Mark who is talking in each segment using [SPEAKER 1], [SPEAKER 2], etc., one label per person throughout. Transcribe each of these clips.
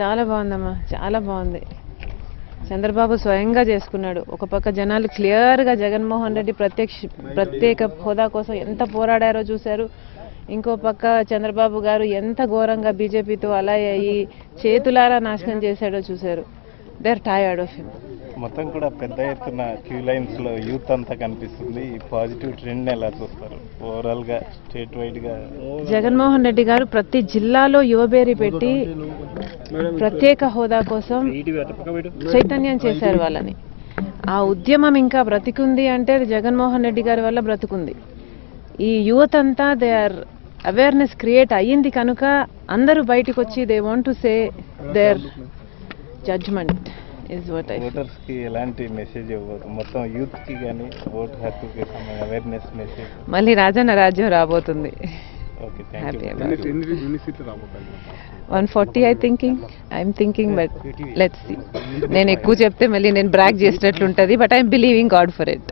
[SPEAKER 1] చాలా బాగుందమ్మా చాలా బాగుంది. చంద్రబాబు స్వయంగా చేసుకున్నాడు. ఒక పక్క జనాలు క్లియర్గా జగన్మోహన్ రెడ్డి ప్రత్యక్ష ప్రత్యేక హోదా కోసం ఎంత పోరాడారో చూశారు. ఇంకో పక్క చంద్రబాబు గారు ఎంత ఘోరంగా బీజేపీతో అలా అయ్యి చేతులారా నాశనం చేశాడో చూశారు. They are tired of him
[SPEAKER 2] మొత్తం కూడా పెద్ద ఎత్తున క్యూ లైన్స్లో యూత్ అంతా కనిపిస్తుంది. ఈ పాజిటివ్ ట్రెండ్ ఎలా చూస్తారు? ఓవరాల్గా స్టేట్ వైడ్గా?
[SPEAKER 1] జగన్మోహన్ రెడ్డి గారు ప్రతి జిల్లాలో యువబేరి పెట్టి ప్రత్యేక హోదా కోసం చైతన్యం చేశారు వాళ్ళని. ఆ ఉద్యమం ఇంకా బ్రతికుంది అంటే అది జగన్మోహన్ రెడ్డి గారి వల్ల బ్రతుకుంది. ఈ యువత అంతా దే ఆర్ అవేర్నెస్ క్రియేట్ అయ్యింది కనుక అందరూ బయటకు వచ్చి they want to say their judgment is what I
[SPEAKER 2] ఓటర్స్కి ఎలాంటి మెసేజ్ ఇవ్వదు మొత్తం యూత్ కానీ ఓటు హక్కుకి అవేర్నెస్ మెసేజ్
[SPEAKER 1] మళ్ళీ రాజన్న రాజ్యం రాబోతుంది. One forty I thinking I'm thinking but let's see నేను ఎక్కువ చెప్తే మళ్ళీ నేను బ్రాక్ చేసినట్లు ఉంటుంది but I'm believing God for it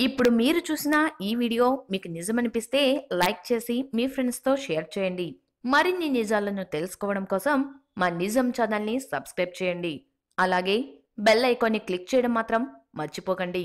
[SPEAKER 3] ఇప్పుడు మీరు చూసిన ఈ వీడియో మీకు నిజమనిపిస్తే లైక్ చేసి మీ ఫ్రెండ్స్తో షేర్ చేయండి. మరిన్ని నిజాలను తెలుసుకోవడం కోసం మా నిజం ఛానల్ని సబ్స్క్రైబ్ చేయండి. అలాగే బెల్ ఐకాన్ని క్లిక్ చేయడం మాత్రం మర్చిపోకండి.